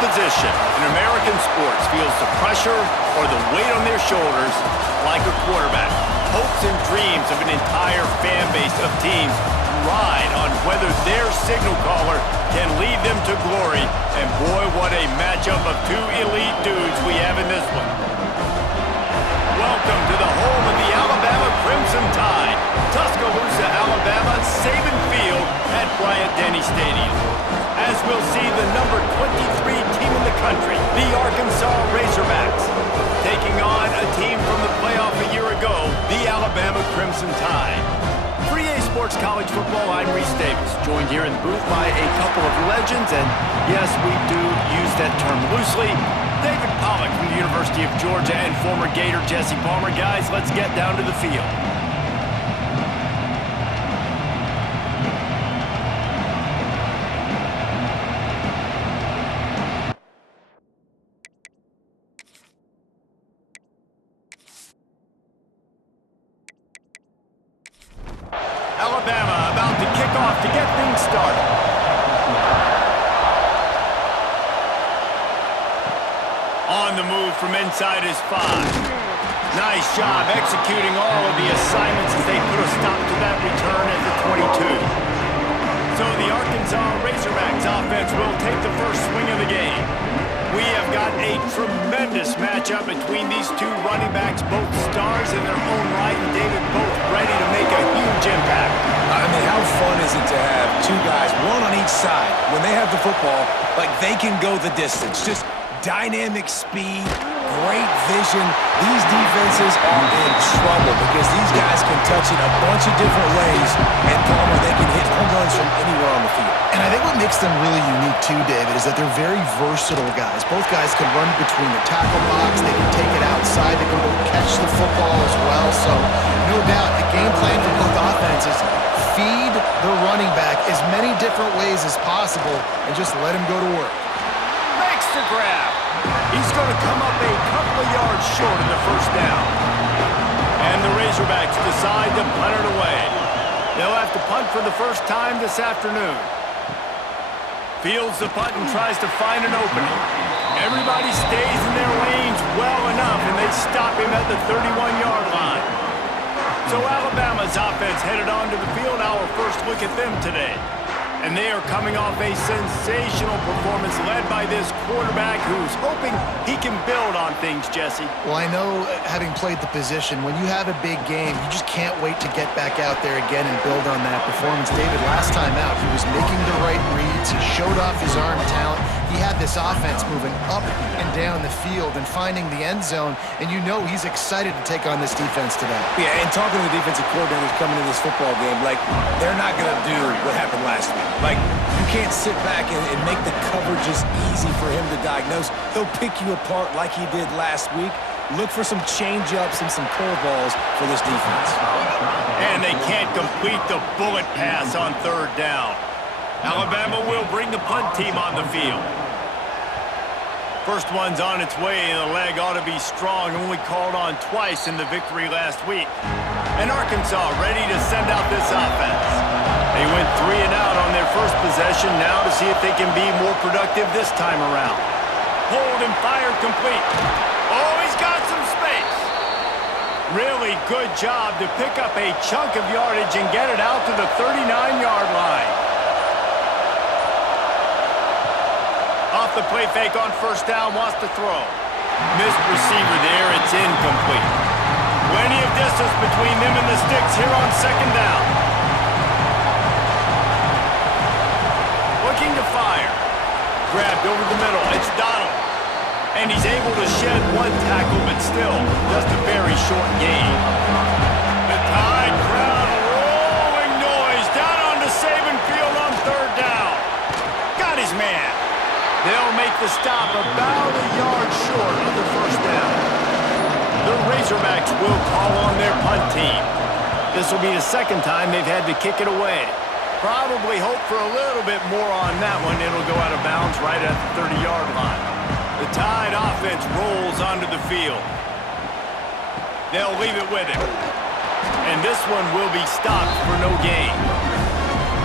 position in American sports feels the pressure or the weight on their shoulders like a quarterback. Hopes and dreams of an entire fan base of teams ride on whether their signal caller can lead them to glory. And boy, what a matchup of two elite dudes we have in this one. Welcome to the home of the Alabama Crimson Tide, Tuscaloosa, Alabama, Saban Field at Bryant-Denny Stadium. As we'll see the number 23 team in the country, the Arkansas Razorbacks, taking on a team from the playoff a year ago, the Alabama Crimson Tide. For EA Sports College Football, I'm Reese Davis, joined here in the booth by a couple of legends, and yes, we do use that term loosely. David Pollock from the University of Georgia and former Gator Jesse Palmer. Guys, let's get down to the field. Alabama about to kick off to get things started. On the move from inside his 5. Nice job executing all of the assignments as they put a stop to that return at the 22. So the Arkansas Razorbacks offense will take the first swing of the game. We have got a tremendous matchup between these two running backs, both stars in their own right, and David, both ready to make a huge impact. I mean, how fun is it to have two guys, one on each side, when they have the football, like they can go the distance. Just dynamic speed, great vision. These defenses are in trouble because these guys can touch it a bunch of different ways, and Palmer, they can hit home runs from anywhere on the field. And I think what makes them really unique too, David, is that they're very versatile guys. Both guys can run between the tackle box, they can take it outside, they can both catch the football as well. So no doubt the game plan for both offenses, feed the running back as many different ways as possible and just let him go to work. Makes the grab. He's going to come up a couple of yards short of the first down. And the Razorbacks decide to punt it away. They'll have to punt for the first time this afternoon. Fields the punt and tries to find an opening. Everybody stays in their lanes well enough, and they stop him at the 31-yard line. So Alabama's offense headed onto the field. Our first look at them today. And they are coming off a sensational performance led by this quarterback who's hoping he can build on things, Jesse. Well, I know, having played the position, when you have a big game, you just can't wait to get back out there again and build on that performance. David, last time out, he was making the right reads. He showed off his arm talent. He had this offense moving up and down the field and finding the end zone, and you know he's excited to take on this defense today. Yeah, and talking to the defensive coordinators coming into this football game, like, they're not going to do what happened last week. Like, you can't sit back and make the coverages easy for him to diagnose. He'll pick you apart like he did last week. Look for some change-ups and some curveballs for this defense. And they can't complete the bullet pass on third down. Alabama will bring the punt team on the field. First one's on its way, and the leg ought to be strong, only called on twice in the victory last week. And Arkansas ready to send out this offense. They went 3 and out on their first possession, now to see if they can be more productive this time around. Hold and fire complete. Oh, he's got some space. Really good job to pick up a chunk of yardage and get it out to the 39-yard line. Off the play fake on first down, wants to throw. Missed receiver there, it's incomplete. Plenty of distance between them and the sticks here on second down. Looking to fire. Grabbed over the middle, it's Donald. And he's able to shed one tackle, but still just a very short gain. The Tide crowd, rolling noise down onto Saban Field on third down. Got his man. They'll make the stop about a yard short of the first down. The Razorbacks will call on their punt team. This will be the second time they've had to kick it away. Probably hope for a little bit more on that one. It'll go out of bounds right at the 30-yard line. The Tide offense rolls onto the field. They'll leave it with him. And this one will be stopped for no gain.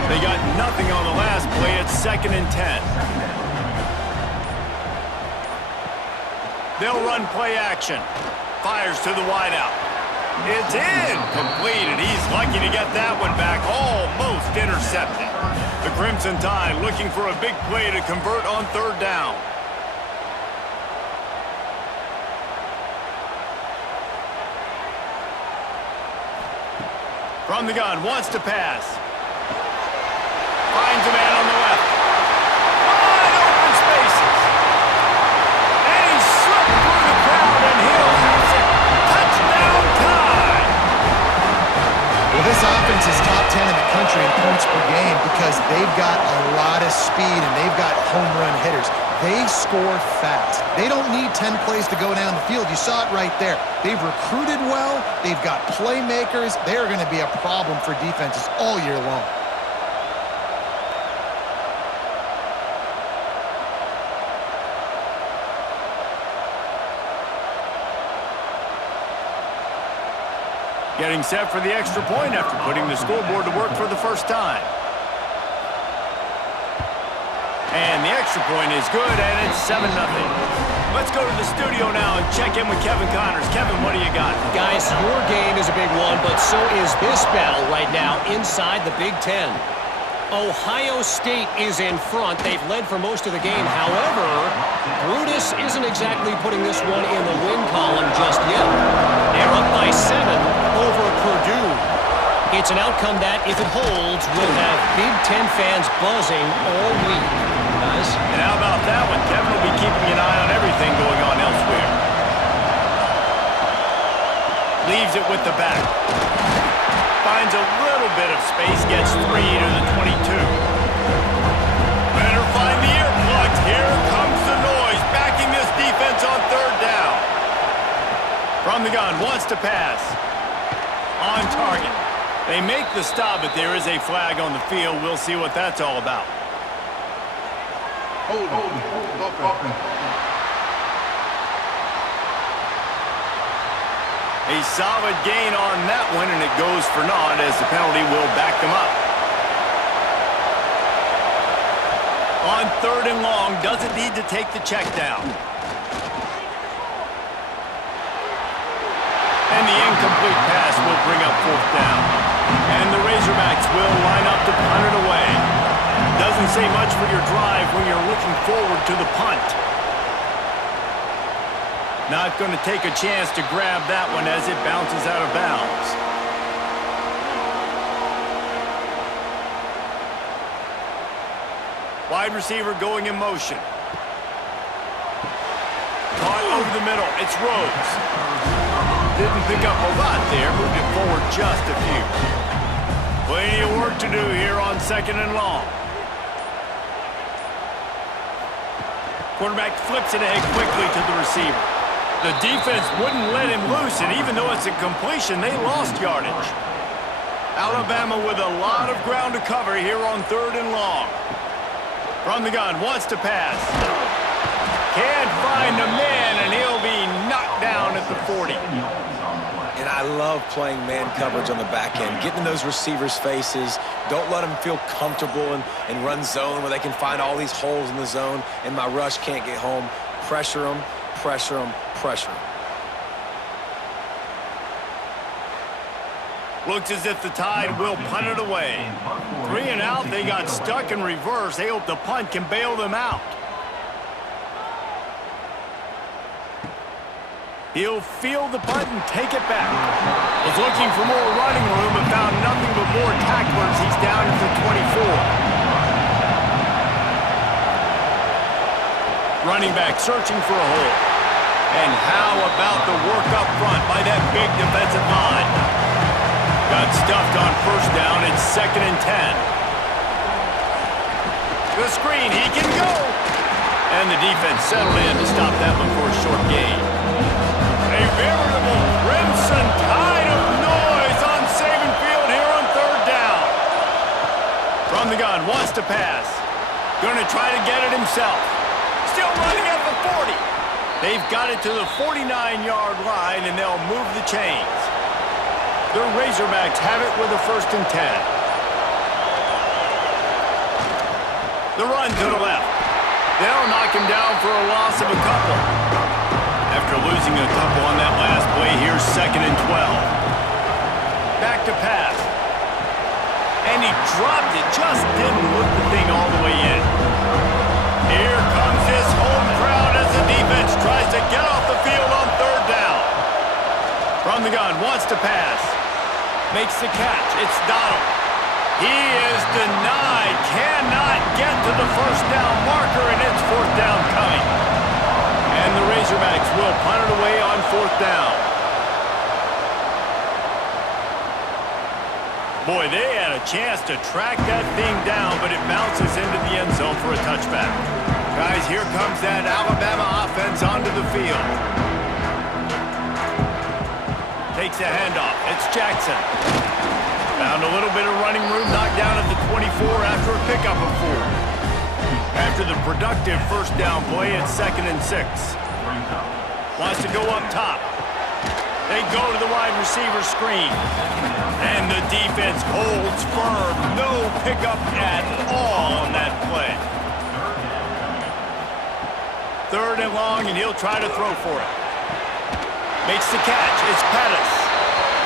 They got nothing on the last play. It's 2nd and 10. They'll run play action. Fires to the wideout. It's incomplete, and he's lucky to get that one back. Almost intercepted. The Crimson Tide looking for a big play to convert on third down. From the gun, wants to pass. Finds a man on the left. Wide open spaces. And he's slipped through the crowd, and he'll have it. Touchdown time. Well, this offense is top 10 in the country in points per game because they've got a lot of speed and they've got home run hitters. They score fast. They don't need 10 plays to go down the field. You saw it right there. They've recruited well. They've got playmakers. They're going to be a problem for defenses all year long. Getting set for the extra point after putting the scoreboard to work for the first time. And the extra point is good, and it's 7-0. Let's go to the studio now and check in with Kevin Connors. Kevin, what do you got? Guys, your game is a big one, but so is this battle right now inside the Big Ten. Ohio State is in front. They've led for most of the game. However, Brutus isn't exactly putting this one in the win column just yet. They're up by 7 over Purdue. It's an outcome that, if it holds, will have Big Ten fans buzzing all week. Guys? And how about that one? Kevin will be keeping an eye on everything going on elsewhere. Leaves it with the back. Finds a little bit of space, gets 3 to the 22. Better find the earplugs. Here comes the noise, backing this defense on third down. From the gun, wants to pass. On target. They make the stop, but there is a flag on the field. We'll see what that's all about. Hold on. A solid gain on that one, and it goes for naught as the penalty will back them up. On third and long, doesn't need to take the check down. And the incomplete pass will bring up fourth down. And the Razorbacks will line up to punt it away. Doesn't say much for your drive when you're looking forward to the punt. Not going to take a chance to grab that one as it bounces out of bounds. Wide receiver going in motion. Caught over the middle. It's Rhodes. Didn't pick up a lot there. Moved it forward just a few. Plenty of work to do here on second and long. Quarterback flips it ahead quickly to the receiver. The defense wouldn't let him loose, and even though it's a completion, they lost yardage. Alabama with a lot of ground to cover here on third and long. From the gun, wants to pass. Can't find a man, and he'll be knocked down at the 40. And I love playing man coverage on the back end, getting in those receivers' faces. Don't let them feel comfortable and run zone where they can find all these holes in the zone, and my rush can't get home. Pressure them, pressure them, pressure them. Looks as if the Tide will punt it away. 3 and out, they got stuck in reverse. They hope the punt can bail them out. He'll field the punt and take it back. Was looking for more running room but found nothing but more tacklers. He's down at the 24. Running back searching for a hole. And how about the work up front by that big defensive line? Got stuffed on first down. It's 2nd and 10. The screen, he can go. And the defense settled in to stop that one for a short gain. A veritable Crimson Tide of noise on Saban Field here on third down. From the gun, wants to pass. Going to try to get it himself. Still running at the 40. They've got it to the 49-yard line, and they'll move the chains. The Razorbacks have it with a 1st and 10. The run to the left. They'll knock him down for a loss of a couple. After losing a couple on that last play, here's 2nd and 12. Back to pass. And he dropped it, just didn't look the thing all the way in. Here comes his home crowd as the defense tries to get off the field on 3rd down. From the gun, wants to pass. Makes the catch. It's Donald. He is denied. Cannot get to the 1st down marker, and it's 4th down coming. And the Razorbacks will punt it away on 4th down. Boy, they had a chance to track that thing down, but it bounces into the end zone for a touchback. Guys, here comes that Alabama offense onto the field. Takes a handoff. It's Jackson. Found a little bit of running room, knocked down at the 24 after a pickup of 4. After the productive 1st down play, it's 2nd and 6. Wants to go up top. They go to the wide receiver screen. And the defense holds firm. No pickup at all on that play. 3rd and long, and he'll try to throw for it. Makes the catch. It's Pettis.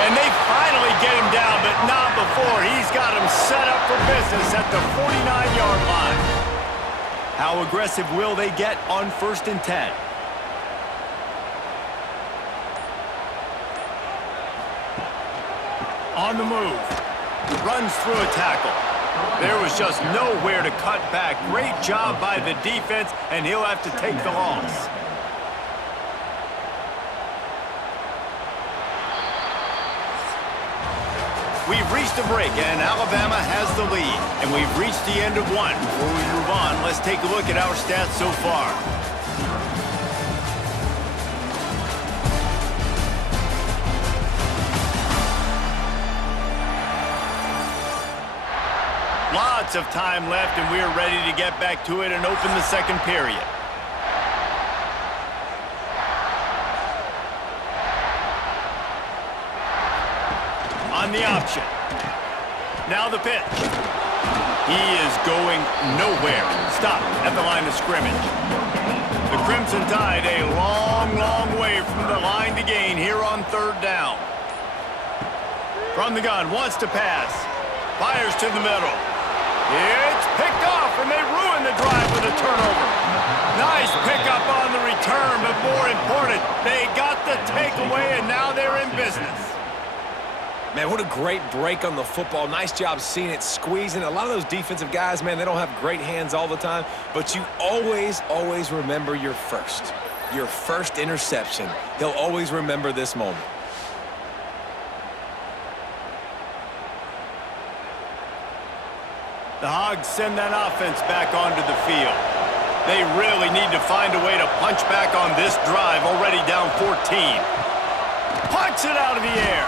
And they finally get him down, but not before. He's got him set up for business at the 49-yard line. How aggressive will they get on 1st and 10? On the move. Runs through a tackle. There was just nowhere to cut back. Great job by the defense, and he'll have to take the loss. We've reached a break, and Alabama has the lead. And we've reached the end of one. Before we move on, let's take a look at our stats so far. Lots of time left, and we're ready to get back to it and open the 2nd period. On the option. Now the pitch. He is going nowhere. Stop at the line of scrimmage. The Crimson Tide a long, long way from the line to gain here on 3rd down. From the gun, wants to pass. Fires to the middle. It's picked off, and they ruin the drive with a turnover. Nice pickup on the return, but more important, they got the takeaway, and now they're in business. Man, what a great break on the football. Nice job seeing it, squeezing. A lot of those defensive guys, man, they don't have great hands all the time, but you always, always remember your first interception. He'll always remember this moment. The Hogs send that offense back onto the field. They really need to find a way to punch back on this drive, already down 14. Punch it out of the air.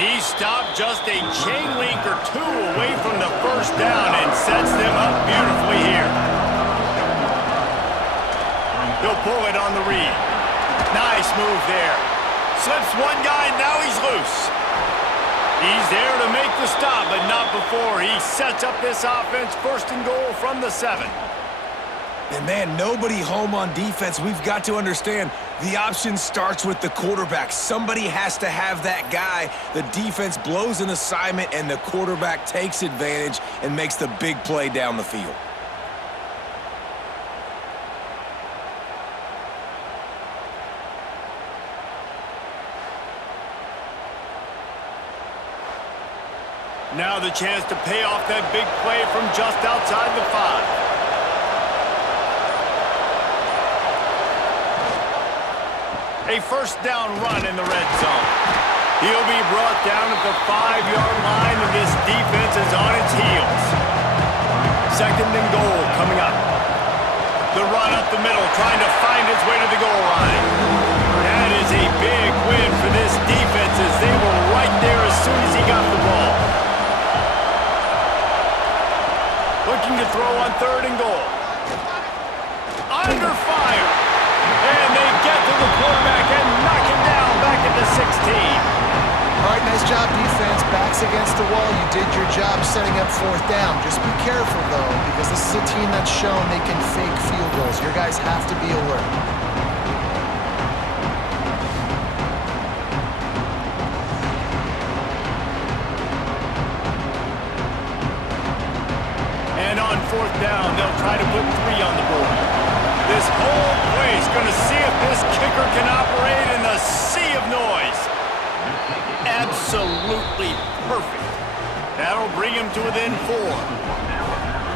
He stopped just a chain link or 2 away from the 1st down and sets them up beautifully here. He'll pull it on the read. Nice move there. Slips one guy, now he's loose. He's there to make the stop, but not before he sets up this offense 1st and goal from the 7. And man, nobody home on defense. We've got to understand the option starts with the quarterback. Somebody has to have that guy. The defense blows an assignment, and the quarterback takes advantage and makes the big play down the field. Now the chance to pay off that big play from just outside the 5. A 1st down run in the red zone. He'll be brought down at the 5-yard line, and this defense is on its heels. 2nd and goal coming up. The run up the middle, trying to find his way to the goal line. That is a big win for this defense, as they were right there as soon as he got the ball. Looking to throw on 3rd and goal. Under fire. And they get to the quarterback and knock him down back at the 16. All right, nice job, defense. Backs against the wall. You did your job setting up 4th down. Just be careful, though, because this is a team that's shown they can fake field goals. Your guys have to be alert. down, they'll try to put 3 on the board. This whole place going to see if this kicker can operate in the sea of noise. Absolutely perfect. That'll bring him to within 4.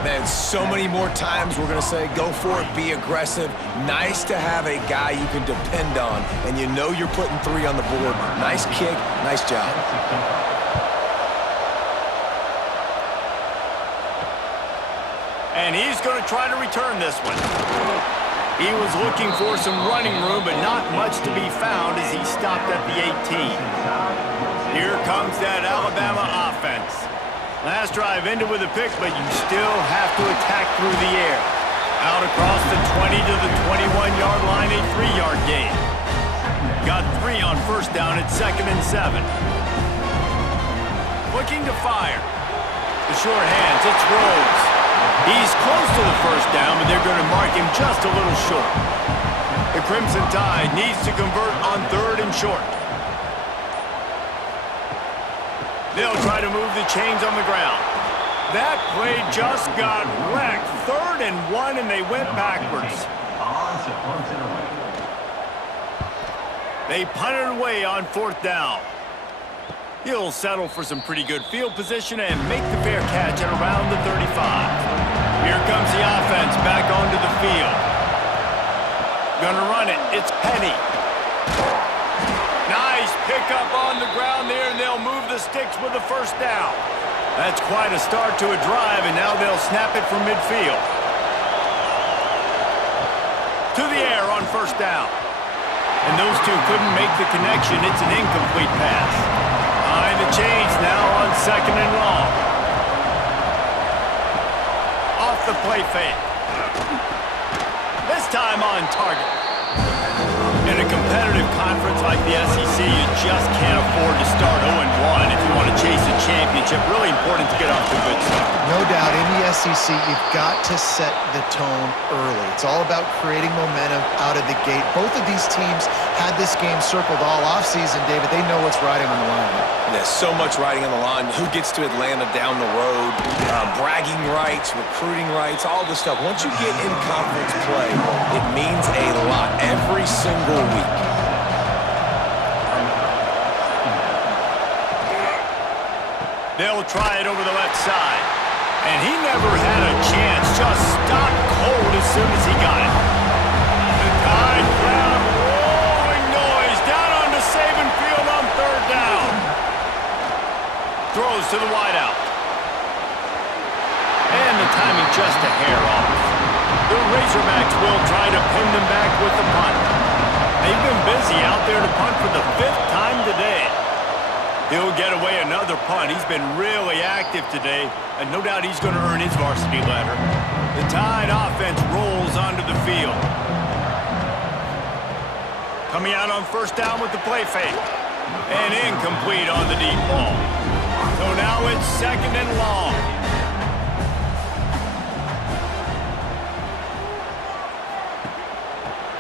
Man, so many more times we're going to say, go for it, be aggressive. Nice to have a guy you can depend on, and you know you're putting 3 on the board. Nice kick, nice job. And he's going to try to return this one. He was looking for some running room, but not much to be found as he stopped at the 18. Here comes that Alabama offense. Last drive ended with a pick, but you still have to attack through the air. Out across the 20 to the 21-yard line, a 3-yard gain. Got 3 on first down at 2nd and 7. Looking to fire. The short hands, it's Rhodes. He's close to the first down, but they're going to mark him just a little short. The Crimson Tide needs to convert on 3rd and short. They'll try to move the chains on the ground. That play just got wrecked. 3rd and 1, and they went backwards. They punted away on 4th down. He'll settle for some pretty good field position and make the fair catch at around the 35. Here comes the offense back onto the field. Gonna run it. It's Penny. Nice pickup on the ground there, and they'll move the sticks with the first down. That's quite a start to a drive, and now they'll snap it from midfield. To the air on first down. And those two couldn't make the connection. It's an incomplete pass. Behind the chains now on 2nd and long. Off the play fake. This time on target. In a competitive conference like the SEC, you just can't afford to start 0-1 if you want to chase a championship. Really important to get off to a good start. No doubt, in the SEC, you've got to set the tone early. It's all about creating momentum out of the gate. Both of these teams had this game circled all offseason, David. They know what's riding on the line. There's so much riding on the line. Who gets to Atlanta down the road? Bragging rights, recruiting rights, all this stuff. Once you get in conference play, it means a lot every single week. They'll try it over the left side. And he never had a chance. Just stopped cold as soon as he got it. The Tide crowd rolling noise down onto Saban Field on 3rd down. Throws to the wideout. And the timing just a hair off. The Razorbacks will try to pin them back with the punt. They've been busy out there to punt for the 5th time today. He'll get away another punt. He's been really active today, and no doubt he's going to earn his varsity letter. The Tide offense rolls onto the field. Coming out on first down with the play fake. And incomplete on the deep ball. So now it's 2nd and long.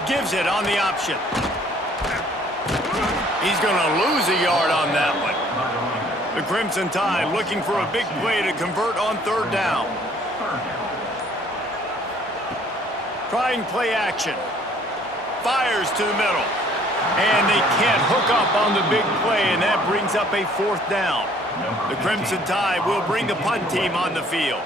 Gives it on the option. He's going to lose a yard on that one. The Crimson Tide looking for a big play to convert on 3rd down. Trying play action. Fires to the middle. And they can't hook up on the big play, and that brings up a 4th down. The Crimson Tide will bring the punt team on the field.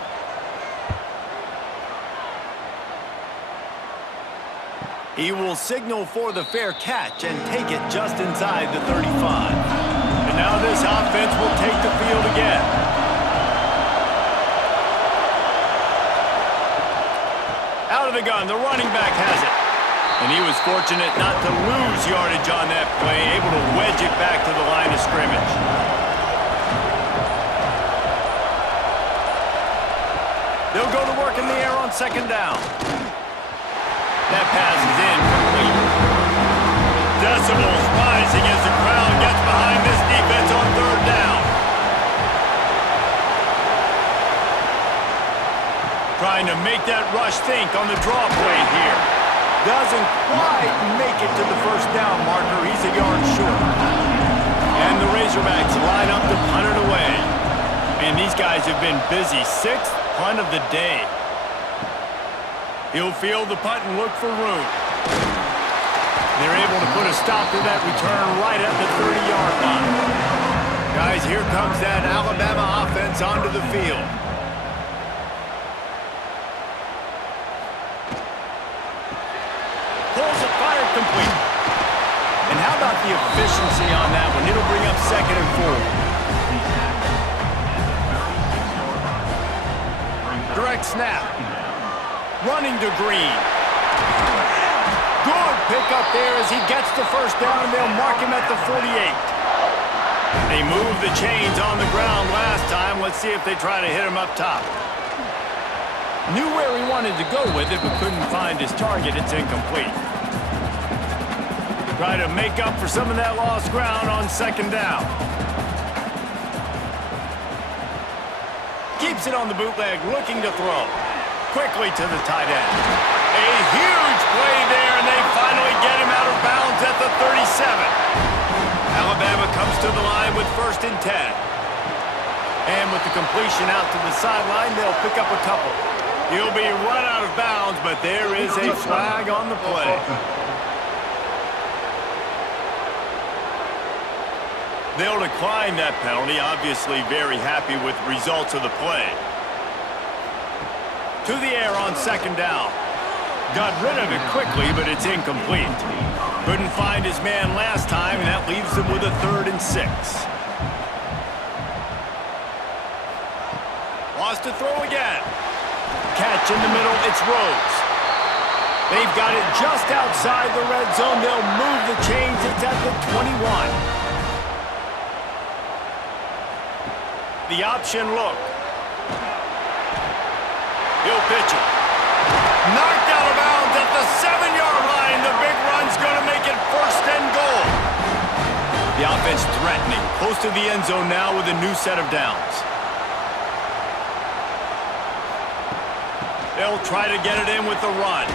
He will signal for the fair catch and take it just inside the 35. And now this offense will take the field again. Out of the gun, the running back has it. And he was fortunate not to lose yardage on that play, able to wedge it back to the line of scrimmage. They'll go to work in the air on 2nd down. That pass is incomplete. Decibels rising as the crowd gets behind this defense on 3rd down. Trying to make that rush think on the draw play here. Doesn't quite make it to the first down marker. He's a yard short. And the Razorbacks line up to punt it away. And these guys have been busy. 6th punt of the day. He'll field the punt and look for room. They're able to put a stop to that return right at the 30-yard line. Guys, here comes that Alabama offense onto the field. Pulls it, fired complete. And how about the efficiency on that one? It'll bring up 2nd and 4. Direct snap. Running to Green. Good pickup there as he gets the first down, and they'll mark him at the 48. They moved the chains on the ground last time. Let's see if they try to hit him up top. Knew where he wanted to go with it, but couldn't find his target. It's incomplete. Try to make up for some of that lost ground on 2nd down. Keeps it on the bootleg, looking to throw. Quickly to the tight end. A huge play there, and they finally get him out of bounds at the 37. Alabama comes to the line with 1st and 10. And with the completion out to the sideline, they'll pick up a couple. He'll be run out of bounds, but there is a flag on the play. They'll decline that penalty, obviously very happy with the results of the play. To the air on 2nd down. Got rid of it quickly, but it's incomplete. Couldn't find his man last time, and that leaves him with a 3rd and 6. Wants to throw again. Catch in the middle, it's Rhodes. They've got it just outside the red zone. They'll move the chains. It's at the 21. The option look. He'll pitch it. Knocked out of bounds at the 7-yard line. The big run's going to make it 1st and goal. The offense threatening. Close to the end zone now with a new set of downs. They'll try to get it in with the run.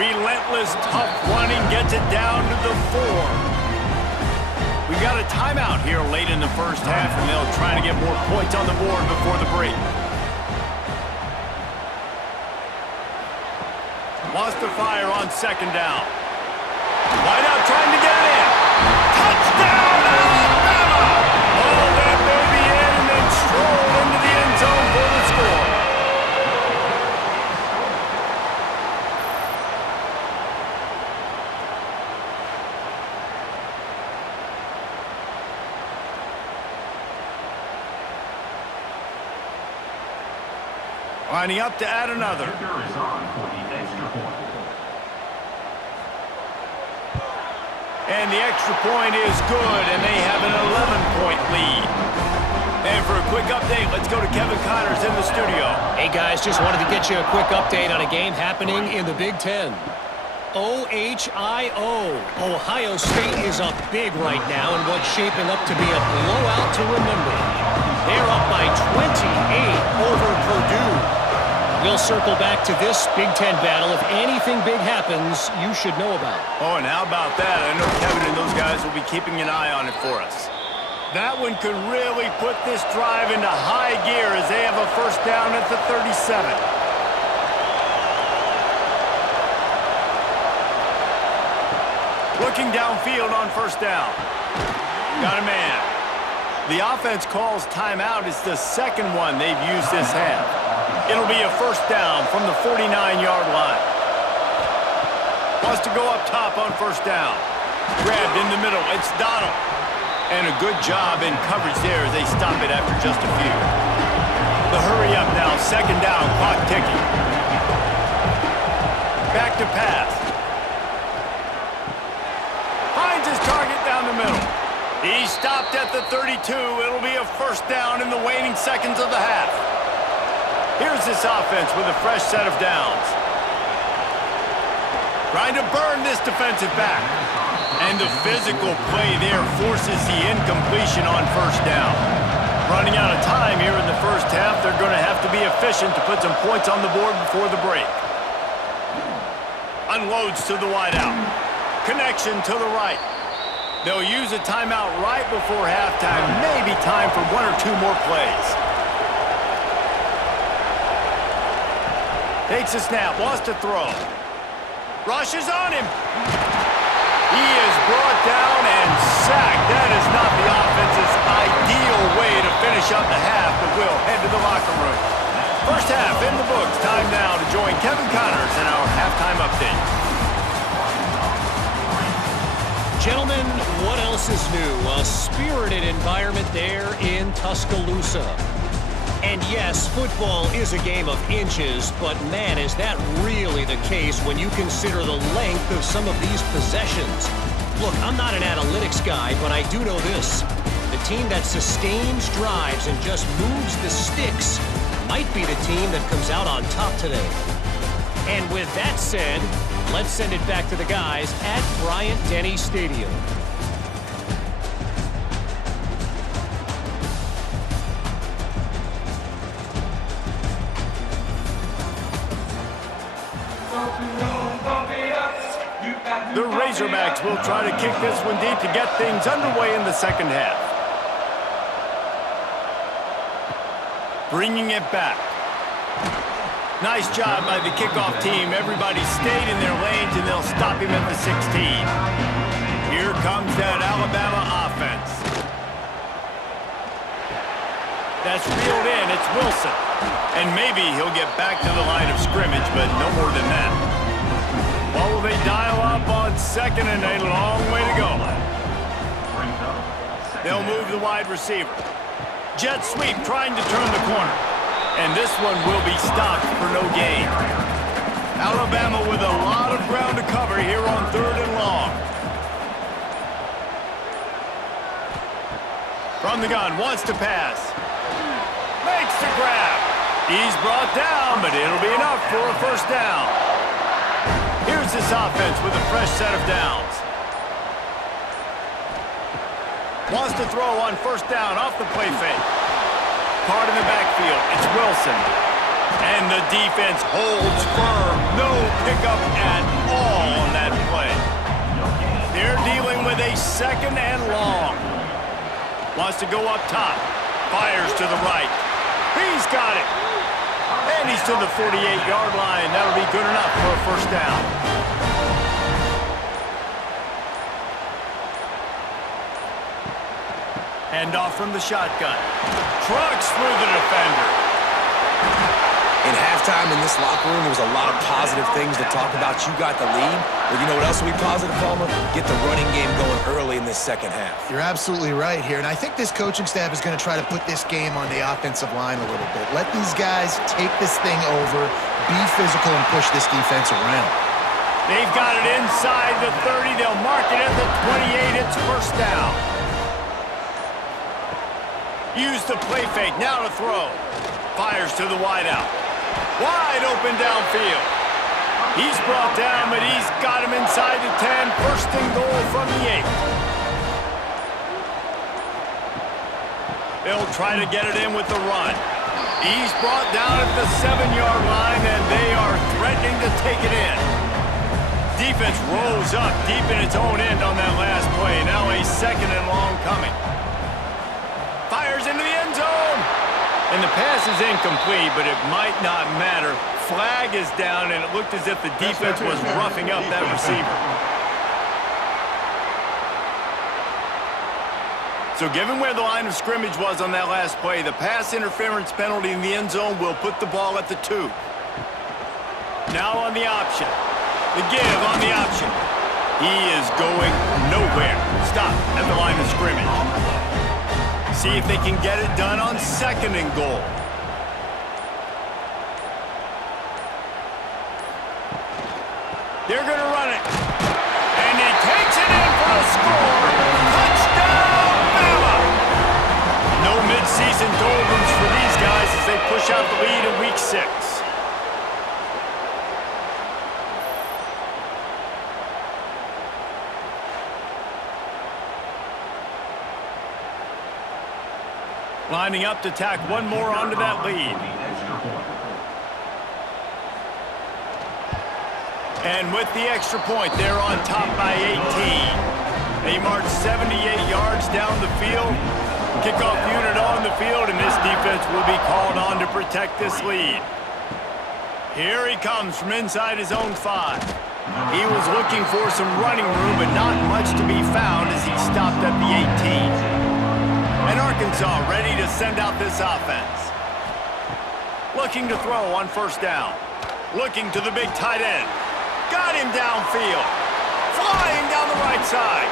Relentless, tough running gets it down to the 4. We got a timeout here late in the first half, and they'll try to get more points on the board before the break. Wants to fire on 2nd down. Wide out trying to get it in. Touchdown, Alabama! Oh, that baby in and then stroll into the end zone for the score. Lining up to add another. And the extra point is good, and they have an 11-point lead. And for a quick update, let's go to Kevin Connors in the studio. Hey, guys, just wanted to get you a quick update on a game happening in the Big Ten. OHIO. Ohio State is up big right now in what's shaping up to be a blowout to remember. They're up by 28 over Purdue. We'll circle back to this Big Ten battle. If anything big happens, you should know about it. Oh, and how about that? I know Kevin and those guys will be keeping an eye on it for us. That one could really put this drive into high gear as they have a 1st down at the 37. Looking downfield on 1st down. Got a man. The offense calls timeout. It's the 2nd one they've used this half. It'll be a 1st down from the 49-yard line. Wants to go up top on 1st down. Grabbed in the middle. It's Donald. And a good job in coverage there as they stop it after just a few. The hurry up now. 2nd down. Clock ticking. Back to pass. Finds his target down the middle. He stopped at the 32. It'll be a 1st down in the waning seconds of the half. Here's this offense with a fresh set of downs. Trying to burn this defensive back. And the physical play there forces the incompletion on 1st down. Running out of time here in the first half, they're going to have to be efficient to put some points on the board before the break. Unloads to the wideout. Connection to the right. They'll use a timeout right before halftime. Maybe time for 1 or 2 more plays. Takes a snap, wants to throw. Rushes on him. He is brought down and sacked. That is not the offense's ideal way to finish up the half, but we'll head to the locker room. First half in the books. Time now to join Kevin Connors in our halftime update. Gentlemen, what else is new? A spirited environment there in Tuscaloosa. And yes, football is a game of inches, but man, is that really the case when you consider the length of some of these possessions. Look, I'm not an analytics guy, but I do know this. The team that sustains drives and just moves the sticks might be the team that comes out on top today. And with that said, let's send it back to the guys at Bryant-Denny Stadium. The Razorbacks will try to kick this one deep to get things underway in the second half. Bringing it back. Nice job by the kickoff team. Everybody stayed in their lanes, and they'll stop him at the 16. Here comes that Alabama offense. That's reeled in. It's Wilson. And maybe he'll get back to the line of scrimmage, but no more than that. What will they dial up on second and a long way to go? They'll move the wide receiver. Jet sweep trying to turn the corner. And this one will be stopped for no gain. Alabama with a lot of ground to cover here on 3rd and long. From the gun, wants to pass. Makes the grab. He's brought down, but it'll be enough for a first down. Here's this offense with a fresh set of downs. Wants to throw on first down off the play fake. Card in the backfield. It's Wilson. And the defense holds firm. No pickup at all on that play. They're dealing with a 2nd and long. Wants to go up top. Fires to the right. He's got it. And he's to the 48-yard line. That'll be good enough for a first down. Hand off from the shotgun. Trucks through the defender. In halftime in this locker room, there was a lot of positive things to talk about. You got the lead. But you know what else will be positive, Palmer? Get the running game going early in this second half. You're absolutely right here, and I think this coaching staff is going to try to put this game on the offensive line a little bit. Let these guys take this thing over, be physical, and push this defense around. They've got it inside the 30. They'll mark it at the 28. It's first down. Use the play fake. Now to throw. Fires to the wideout. Wide open downfield. He's brought down, but he's got him inside the 10. First and goal from the 8. They'll try to get it in with the run. He's brought down at the 7-yard line, and they are threatening to take it in. Defense rolls up deep in its own end on that last play. Now a 2nd and long coming. Fires into the end zone. And the pass is incomplete, but it might not matter. Flag is down, and it looked as if the defense was roughing up that receiver. So given where the line of scrimmage was on that last play, the pass interference penalty in the end zone will put the ball at the 2. Now on the option. The give on the option. He is going nowhere. Stop at the line of scrimmage. See if they can get it done on 2nd and goal. They're going to run it. And he takes it in for a score. Touchdown, Bama! No midseason doldrums for these guys as they push out the lead in Week 6. Lining up to tack one more onto that lead. And with the extra point, they're on top by 18. They march 78 yards down the field. Kickoff unit on the field, and this defense will be called on to protect this lead. Here he comes from inside his own 5. He was looking for some running room, but not much to be found as he stopped at the 18. And Arkansas ready to send out this offense. Looking to throw on first down. Looking to the big tight end. Got him downfield. Flying down the right side.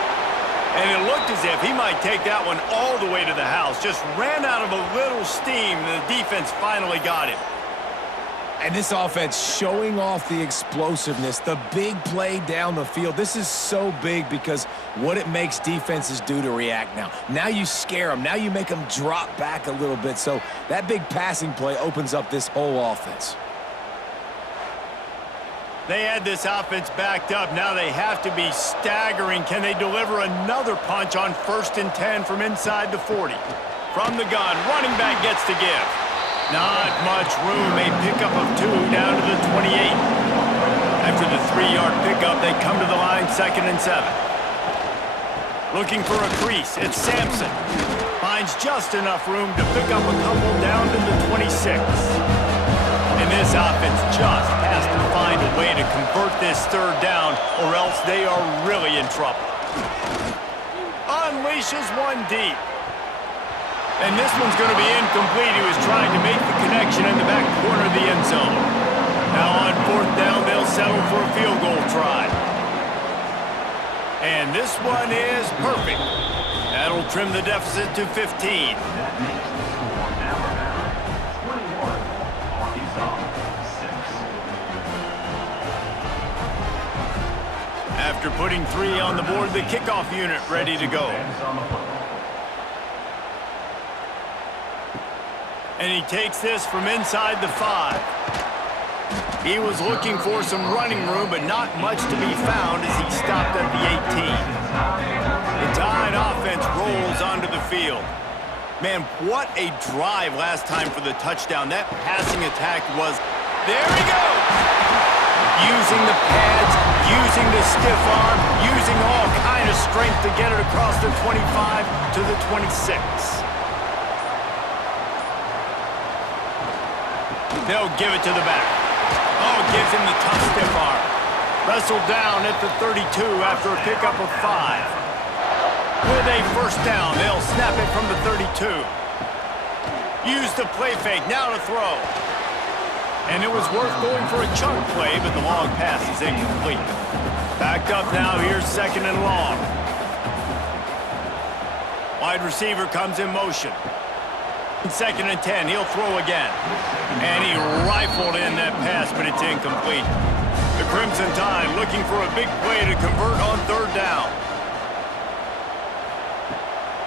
And it looked as if he might take that one all the way to the house. Just ran out of a little steam, and the defense finally got him. And this offense showing off the explosiveness, the big play down the field. This is so big because what it makes defenses do to react now. Now you scare them. Now you make them drop back a little bit. So that big passing play opens up this whole offense. They had this offense backed up. Now they have to be staggering. Can they deliver another punch on 1st and 10 from inside the 40? From the gun, running back gets to give. Not much room. A pickup of 2 down to the 28. After the 3-yard pickup, they come to the line 2nd and 7. Looking for a crease. It's Sampson. Finds just enough room to pick up a couple down to the 26. And this offense just has to find a way to convert this 3rd down, or else they are really in trouble. Unleashes one deep. And this one's going to be incomplete. He was trying to make the connection in the back corner of the end zone. Now on 4th down, they'll settle for a field goal try. And this one is perfect. That'll trim the deficit to 15. After putting 3 on the board, the kickoff unit ready to go. And he takes this from inside the 5. He was looking for some running room, but not much to be found as he stopped at the 18. The Tide offense rolls onto the field. Man, what a drive last time for the touchdown. That passing attack was... There he goes! Using the pads, using the stiff arm, using all kind of strength to get it across the 25 to the 26. They'll give it to the back. Oh, gives him the tough stiff arm. Wrestled down at the 32 after a pickup of 5. With a 1st down, they'll snap it from the 32. Use the play fake, now to throw. And it was worth going for a chunk play, but the long pass is incomplete. Backed up now, here's 2nd and long. Wide receiver comes in motion. 2nd and 10, he'll throw again. And he rifled in that pass, but it's incomplete. The Crimson Tide looking for a big play to convert on 3rd down.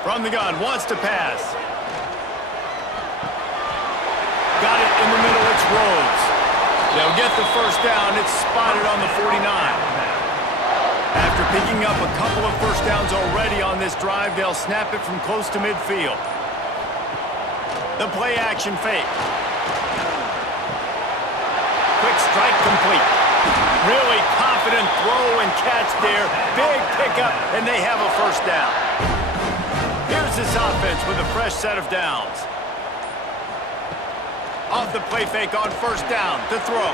From the gun, wants to pass. Got it in the middle, it's Rhodes. They'll get the 1st down, it's spotted on the 49. After picking up a couple of 1st downs already on this drive, they'll snap it from close to midfield. The play action fake. Quick strike complete. Really confident throw and catch there. Big pickup, and they have a 1st down. Here's this offense with a fresh set of downs. Off the play fake on 1st down to throw.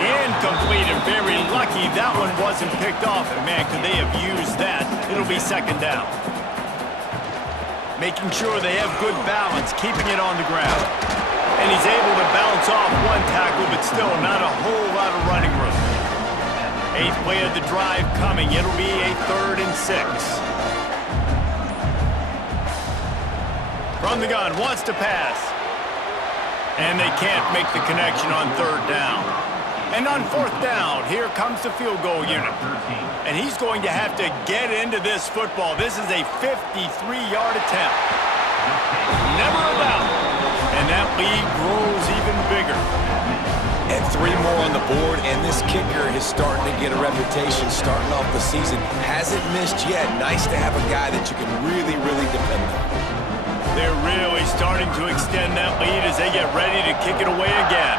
Incomplete and very lucky that one wasn't picked off. And man, could they have used that? It'll be 2nd down. Making sure they have good balance, keeping it on the ground. And he's able to bounce off one tackle, but still not a whole lot of running room. 8th play of the drive coming. It'll be a 3rd and 6. From the gun, wants to pass. And they can't make the connection on 3rd down. And on 4th down, here comes the field goal unit. And he's going to have to get into this football. This is a 53-yard attempt. Never a doubt. And that lead grows even bigger. And 3 more on the board, and this kicker is starting to get a reputation starting off the season. Hasn't missed yet. Nice to have a guy that you can really, really depend on. They're really starting to extend that lead as they get ready to kick it away again.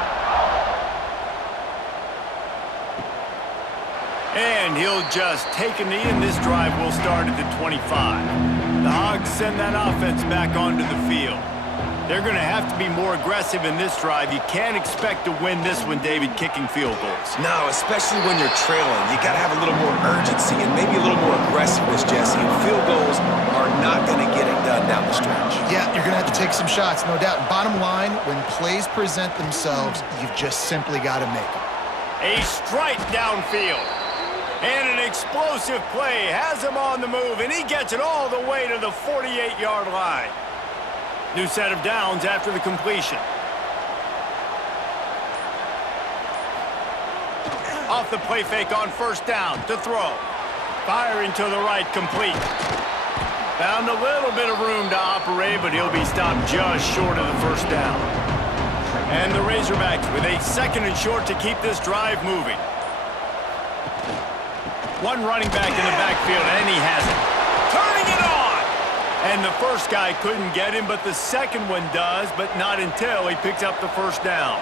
And he'll just take a knee, and this drive will start at the 25. The Hogs send that offense back onto the field. They're going to have to be more aggressive in this drive. You can't expect to win this one, David, kicking field goals. No, especially when you're trailing. You got to have a little more urgency and maybe a little more aggressiveness, Jesse. And field goals are not going to get it done down the stretch. Yeah, you're going to have to take some shots, no doubt. And bottom line, when plays present themselves, you've just simply got to make them. A strike downfield. And an explosive play has him on the move, and he gets it all the way to the 48-yard line. New set of downs after the completion. Off the play fake on first down to throw. Firing to the right, complete. Found a little bit of room to operate, but he'll be stopped just short of the first down. And the Razorbacks with a 2nd and short to keep this drive moving. One running back in the backfield, and he has it. Turning it on! And the first guy couldn't get him, but the second one does, but not until he picks up the first down.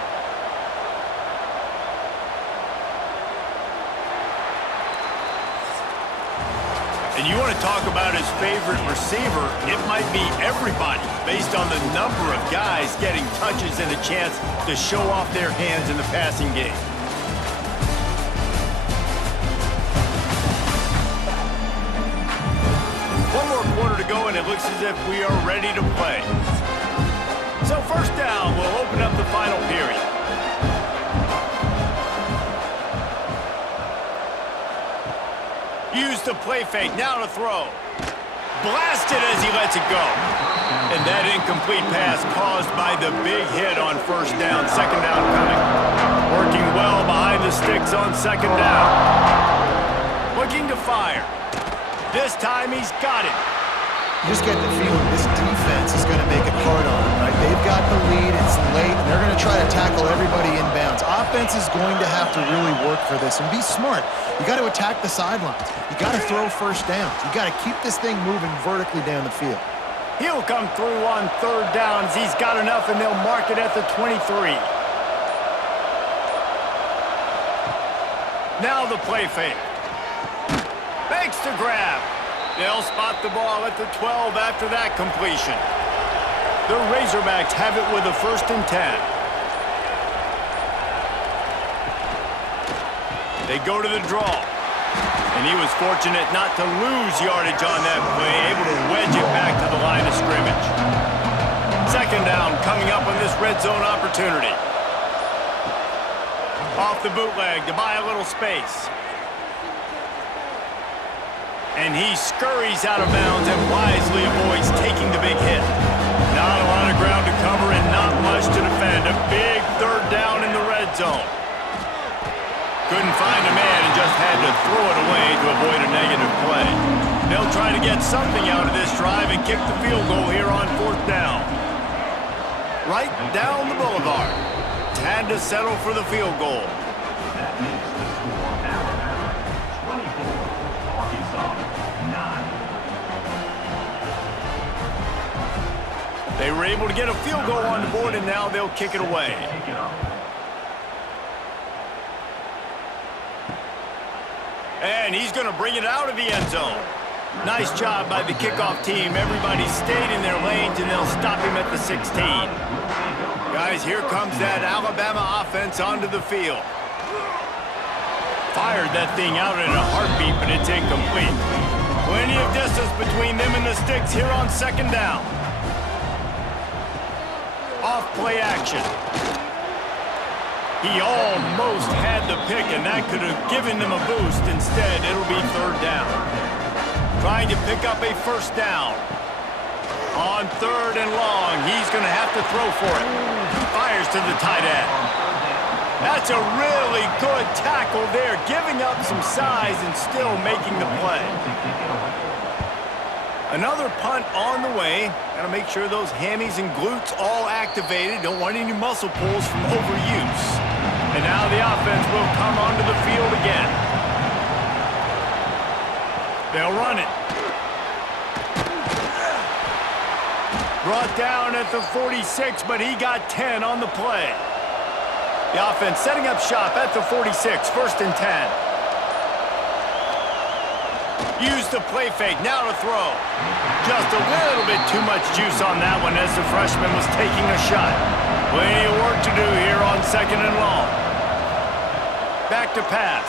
And you want to talk about his favorite receiver, it might be everybody, based on the number of guys getting touches and a chance to show off their hands in the passing game. One more quarter to go, and it looks as if we are ready to play. So first down, we'll open up the final period. Use the play fake, now to throw. Blasted as he lets it go. And that incomplete pass caused by the big hit on first down. 2nd down coming. Working well behind the sticks on 2nd down. Looking to fire. This time he's got it. You just get the feeling this defense is going to make it hard on them, right? They've got the lead, it's late, and they're going to try to tackle everybody inbounds. Offense is going to have to really work for this and be smart. You got to attack the sidelines. You got to throw first downs. You got to keep this thing moving vertically down the field. He'll come through on 3rd downs. He's got enough, and they'll mark it at the 23. Now the play fake. Fakes to grab. They'll spot the ball at the 12 after that completion. The Razorbacks have it with a 1st and 10. They go to the draw. And he was fortunate not to lose yardage on that play, able to wedge it back to the line of scrimmage. 2nd down coming up on this red zone opportunity. Off the bootleg to buy a little space. And he scurries out of bounds and wisely avoids taking the big hit. Not a lot of ground to cover and not much to defend. A big 3rd down in the red zone. Couldn't find a man and just had to throw it away to avoid a negative play. They'll try to get something out of this drive and kick the field goal here on 4th down. Right down the boulevard. Had to settle for the field goal. They were able to get a field goal on the board, and now they'll kick it away. And he's going to bring it out of the end zone. Nice job by the kickoff team. Everybody stayed in their lanes, and they'll stop him at the 16. Guys, here comes that Alabama offense onto the field. Fired that thing out in a heartbeat, but it's incomplete. Plenty of distance between them and the sticks here on 2nd down. Off play action. He almost had the pick, and that could have given them a boost. Instead, it'll be 3rd down. Trying to pick up a 1st down. On 3rd and long, he's going to have to throw for it. Fires to the tight end. That's a really good tackle there, giving up some size and still making the play. Another punt on the way. Got to make sure those hammies and glutes all activated. Don't want any muscle pulls from overuse. And now the offense will come onto the field again. They'll run it. Brought down at the 46, but he got 10 on the play. The offense setting up shop at the 46, 1st and 10. Use the play fake, now to throw. Just a little bit too much juice on that one as the freshman was taking a shot. Plenty of work to do here on 2nd and long. Back to pass.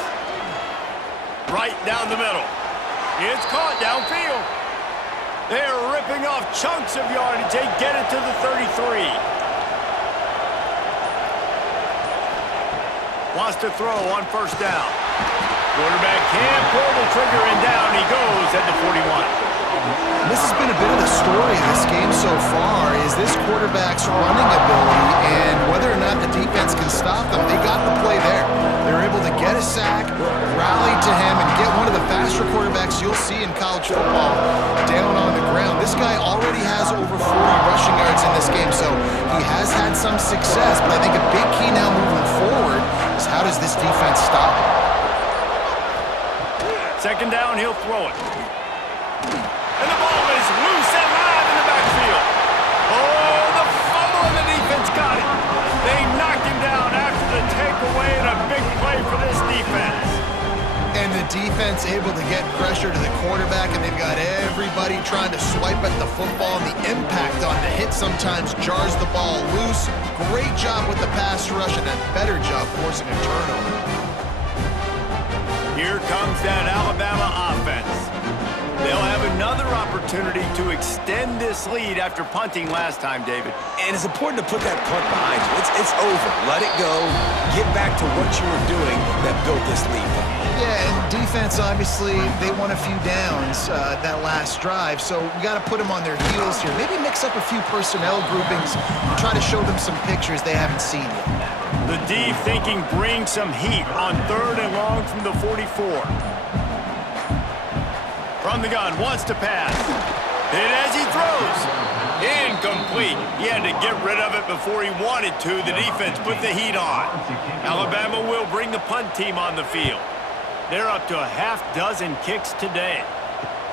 Right down the middle. It's caught downfield. They're ripping off chunks of yardage. They get it to the 33. Wants to throw on 1st down. Quarterback can't pull the trigger, and down he goes at the 41. This has been a bit of the story of this game so far, is this quarterback's running ability and whether or not the defense can stop them. They got the play there. They were able to get a sack, rally to him, and get one of the faster quarterbacks you'll see in college football down on the ground. This guy already has over 40 rushing yards in this game, so he has had some success, but I think a big key now moving forward is how does this defense stop him? 2nd down, he'll throw it. And the ball is loose and live in the backfield. Oh, the fumble, and the defense got it. They knocked him down after the takeaway, and a big play for this defense. And the defense able to get pressure to the quarterback, and they've got everybody trying to swipe at the football, and the impact on the hit sometimes jars the ball loose. Great job with the pass rush, and a better job forcing a turnover. Here comes that Alabama offense. They'll have another opportunity to extend this lead after punting last time, David. And it's important to put that punt behind you. It's over. Let it go. Get back to what you were doing that built this lead. Yeah, and defense, obviously, they won a few downs that last drive, so we got to put them on their heels here. Maybe mix up a few personnel groupings and try to show them some pictures they haven't seen yet. The D thinking bring some heat on 3rd and long from the 44. From the gun, wants to pass. And as he throws, incomplete. He had to get rid of it before he wanted to. The defense put the heat on. Alabama will bring the punt team on the field. They're up to a half-dozen kicks today.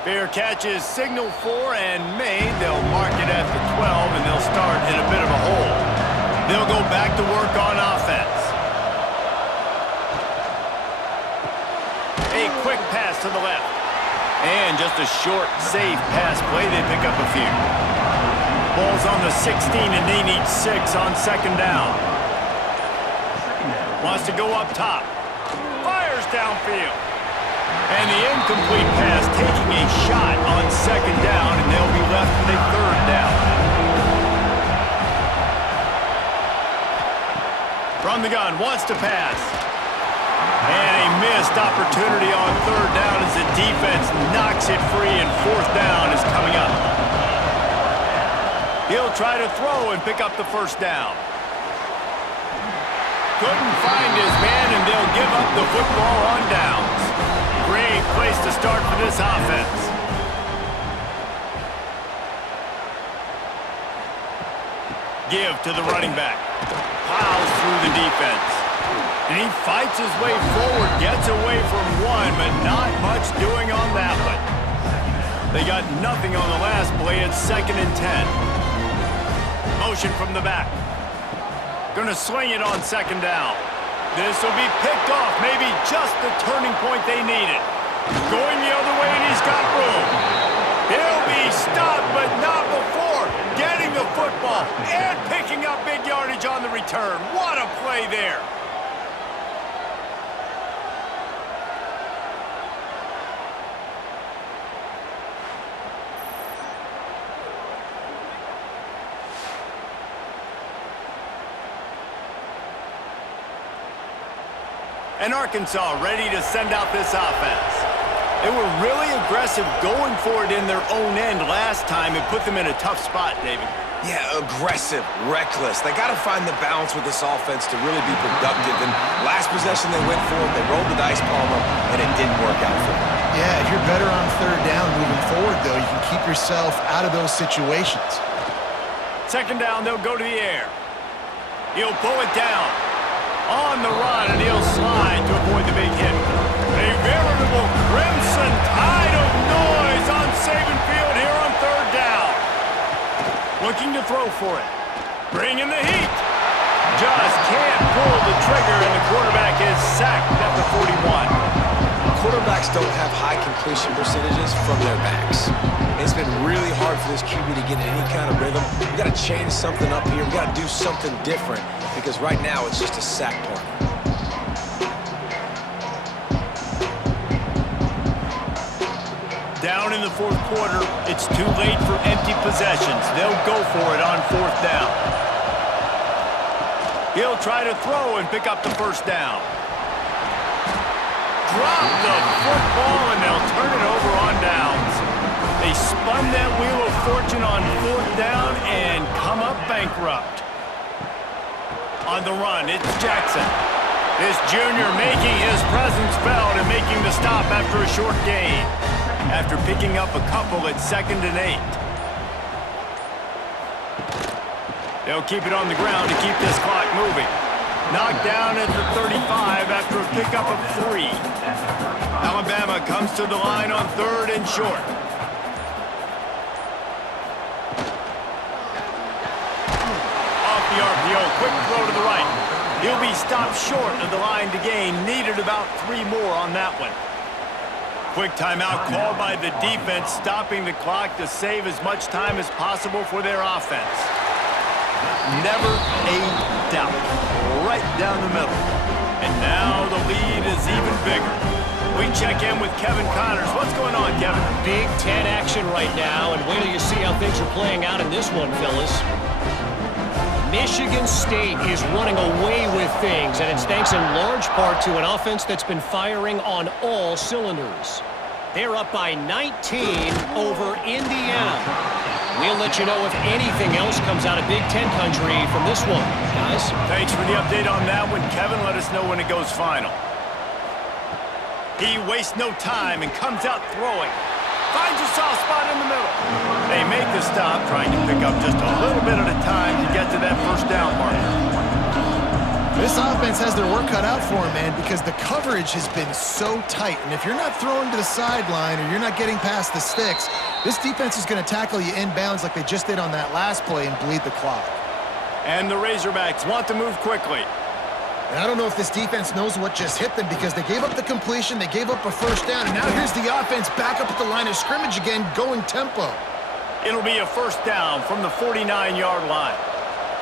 Fair catch is signaled for and made. They'll mark it at the 12, and they'll start in a bit of a hole. They'll go back to work on offense. A quick pass to the left. And just a short, safe pass play. They pick up a few. Ball's on the 16, and they need 6 on 2nd down. Wants to go up top. Fires downfield. And the incomplete pass taking a shot on 2nd down, and they'll be left with a 3rd down. From the gun, wants to pass. And a missed opportunity on 3rd down as the defense knocks it free, and 4th down is coming up. He'll try to throw and pick up the 1st down. Couldn't find his man, and they'll give up the football on downs. Great place to start for this offense. Give to the running back. Plows through the defense. And he fights his way forward, gets away from one, but not much doing on that one. They got nothing on the last play. It's 2nd and 10. Motion from the back. Gonna swing it on 2nd down. This will be picked off, maybe just the turning point they needed. Going the other way, and he's got room. He'll be stopped, but not before getting the football and picking up big yardage on the return. What a play there. And Arkansas ready to send out this offense. They were really aggressive going for it in their own end last time and put them in a tough spot, David. Yeah, aggressive, reckless. They got to find the balance with this offense to really be productive. And last possession they went for it, they rolled the dice, Palmer, and it didn't work out for them. Yeah, if you're better on 3rd down moving forward, though, you can keep yourself out of those situations. 2nd down, they'll go to the air. He'll pull it down. On the run, and he'll slide to avoid the big hit. A veritable crimson tide of noise on Saban Field here on 3rd down. Looking to throw for it. Bringing the heat. Just can't pull the trigger, and the quarterback is sacked at the 41. Quarterbacks just don't have high completion percentages from their backs. It's been really hard for this QB to get in any kind of rhythm. We got to change something up here. We got to do something different because right now it's just a sack party. Down in the fourth quarter, it's too late for empty possessions. They'll go for it on fourth down. He'll try to throw and pick up the first down. Drop the football, and they'll turn it over on downs. They spun that wheel of fortune on fourth down and come up bankrupt. On the run, it's Jackson. This junior making his presence felt and making the stop after a short gain. After picking up a couple at 2nd and 8. They'll keep it on the ground to keep this clock moving. Knocked down at the 35 after a pickup of 3. Alabama comes to the line on 3rd and short. Off the RPO, quick throw to the right. He'll be stopped short of the line to gain. Needed about 3 more on that one. Quick timeout called by the defense, stopping the clock to save as much time as possible for their offense. Never a doubt. Right down the middle. And now the lead is even bigger. We check in with Kevin Connors. What's going on, Kevin? Big Ten action right now, and wait till you see how things are playing out in this one, fellas. Michigan State is running away with things, and it's thanks in large part to an offense that's been firing on all cylinders. They're up by 19 over Indiana. We'll let you know if anything else comes out of Big Ten country from this one, guys. Thanks for the update on that one, Kevin. Let us know when it goes final. He wastes no time and comes out throwing. Finds a soft spot in the middle. They make the stop, trying to pick up just a little bit at a time to get to that first down marker. This offense has their work cut out for them, man, because the coverage has been so tight. And if you're not throwing to the sideline or you're not getting past the sticks, this defense is going to tackle you inbounds like they just did on that last play and bleed the clock. And the Razorbacks want to move quickly. And I don't know if this defense knows what just hit them because they gave up the completion, they gave up a first down, and now here's the offense back up at the line of scrimmage again, going tempo. It'll be a first down from the 49-yard line.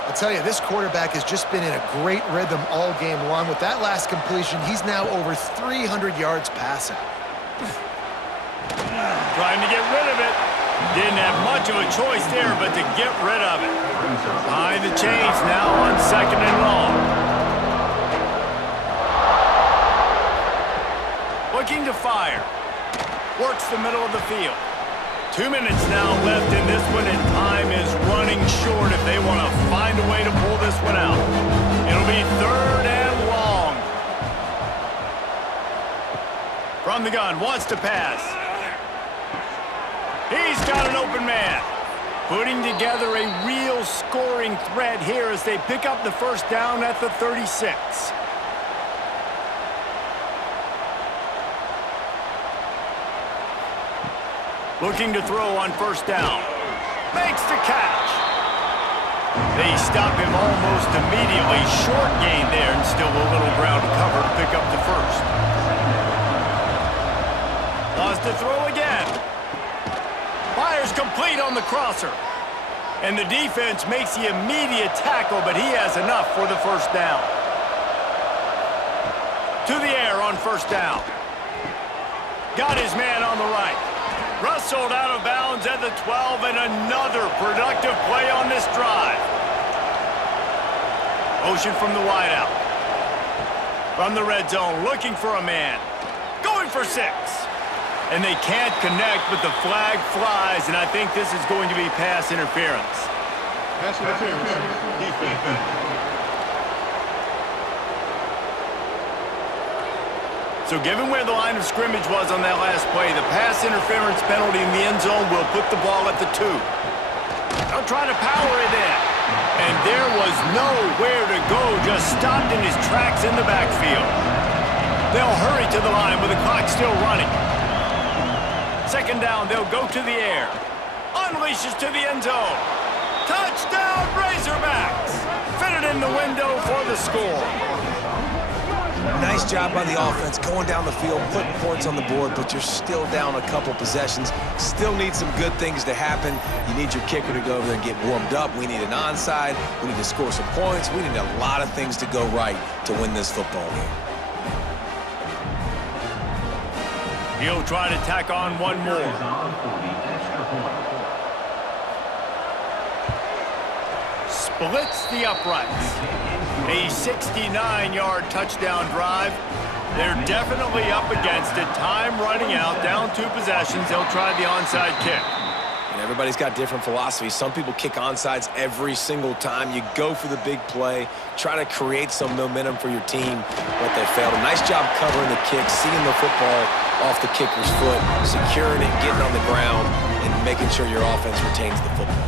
I'll tell you, this quarterback has just been in a great rhythm all game long. With that last completion, he's now over 300 yards passing. Trying to get rid of it. Didn't have much of a choice there, but to get rid of it. Behind the chains now on 2nd and long. Looking to fire. Works the middle of the field. 2 minutes now left in this one, and time is running short if they want to find a way to pull this one out. It'll be 3rd and long. From the gun, wants to pass. He's got an open man. Putting together a real scoring threat here as they pick up the first down at the 36. Looking to throw on first down. Makes the catch. They stop him almost immediately. Short gain there and still a little ground to cover to pick up the first. Lost to throw again. Fires complete on the crosser. And the defense makes the immediate tackle, but he has enough for the first down. To the air on first down. Got his man on the right. Rustled out of bounds at the 12, and another productive play on this drive. Motion from the wideout. From the red zone, looking for a man. Going for 6. And they can't connect, but the flag flies, and I think this is going to be pass interference. Pass interference. Defense. So given where the line of scrimmage was on that last play, the pass interference penalty in the end zone will put the ball at the 2. They'll try to power it in. And there was nowhere to go, just stopped in his tracks in the backfield. They'll hurry to the line with the clock still running. 2nd down, they'll go to the air. Unleashes to the end zone. Touchdown, Razorbacks! Fitted in the window for the score. Nice job by the offense going down the field, putting points on the board, but you're still down a couple possessions. Still need some good things to happen. You need your kicker to go over there and get warmed up. We need an onside. We need to score some points. We need a lot of things to go right to win this football game. He'll try to tack on one more. Splits the uprights. A 69-yard touchdown drive. They're definitely up against it. Time running out, down 2 possessions. They'll try the onside kick. And everybody's got different philosophies. Some people kick onsides every single time. You go for the big play, try to create some momentum for your team, but they failed. A nice job covering the kick, seeing the football off the kicker's foot, securing it, getting on the ground, and making sure your offense retains the football.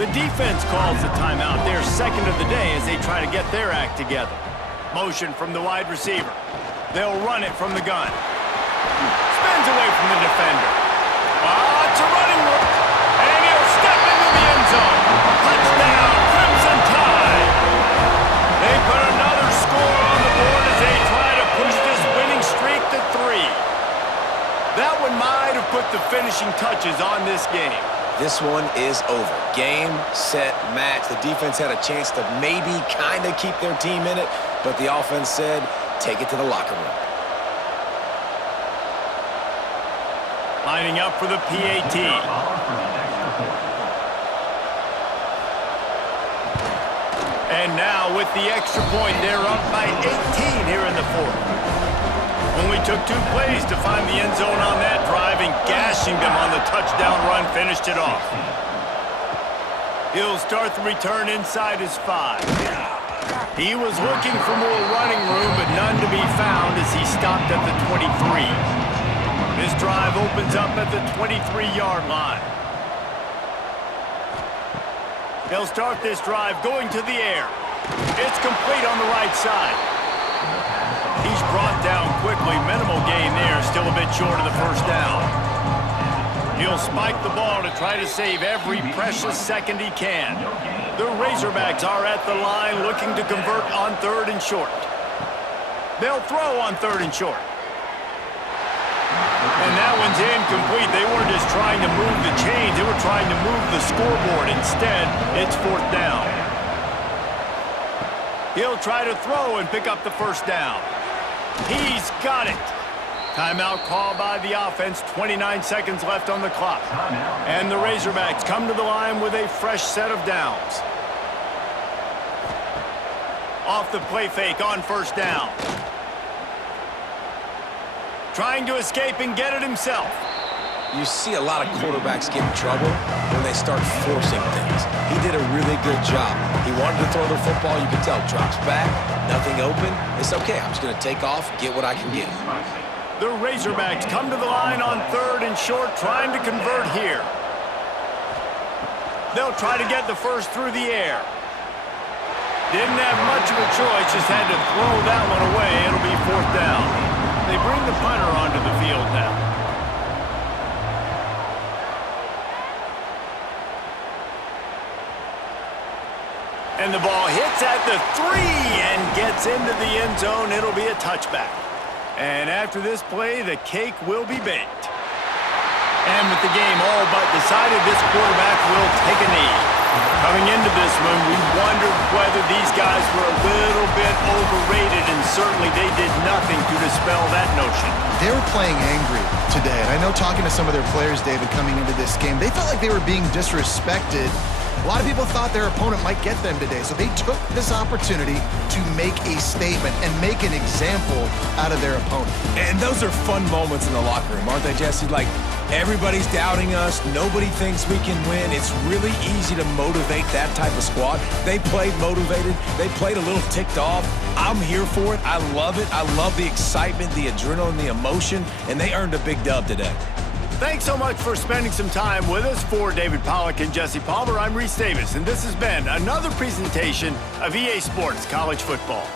The defense calls the timeout. Their second of the day as they try to get their act together. Motion from the wide receiver. They'll run it from the gun. Spins away from the defender. It's a running room. And he'll step into the end zone. Touchdown, Crimson Tide. They put another score on the board as they try to push this winning streak to 3. That one might have put the finishing touches on this game. This one is over. Game, set, match. The defense had a chance to maybe kind of keep their team in it, but the offense said, take it to the locker room. Lining up for the PAT. And now with the extra point, they're up by 18 here in the 4th. Only took 2 plays to find the end zone on that drive, and gashing them on the touchdown run finished it off. He'll start the return inside his 5. He was looking for more running room, but none to be found as he stopped at the 23. This drive opens up at the 23-yard line. They'll start this drive going to the air. It's complete on the right side. He's brought down quickly. Minimal gain there. Still a bit short of the first down. He'll spike the ball to try to save every precious second he can. The Razorbacks are at the line looking to convert on 3rd and short. They'll throw on 3rd and short. And that one's incomplete. They weren't just trying to move the chains. They were trying to move the scoreboard. Instead, it's 4th down. He'll try to throw and pick up the first down. He's got it. Timeout call by the offense. 29 seconds left on the clock. And the Razorbacks come to the line with a fresh set of downs. Off the play fake on 1st down. Trying to escape and get it himself. You see a lot of quarterbacks get in trouble when they start forcing things. He did a really good job. He wanted to throw the football. You can tell. Drops back, nothing open. It's okay. I'm just going to take off, get what I can get. The Razorbacks come to the line on 3rd and short, trying to convert here. They'll try to get the first through the air. Didn't have much of a choice, just had to throw that one away. It'll be 4th down. They bring the punter onto the field now. And the ball hits at the 3 and gets into the end zone. It'll be a touchback. And after this play, the cake will be baked. And with the game all but decided, this quarterback will take a knee. Coming into this one, we wondered whether these guys were a little bit overrated, and certainly they did nothing to dispel that notion. They were playing angry today, and I know talking to some of their players, David, coming into this game, they felt like they were being disrespected. A lot of people thought their opponent might get them today, so they took this opportunity to make a statement and make an example out of their opponent. And those are fun moments in the locker room, aren't they, Jesse? Like, everybody's doubting us. Nobody thinks we can win. It's really easy to motivate that type of squad. They played motivated. They played a little ticked off. I'm here for it. I love it. I love the excitement, the adrenaline, the emotion, and they earned a big dub today. Thanks so much for spending some time with us. For David Pollack and Jesse Palmer, I'm Reese Davis, and this has been another presentation of EA Sports College Football.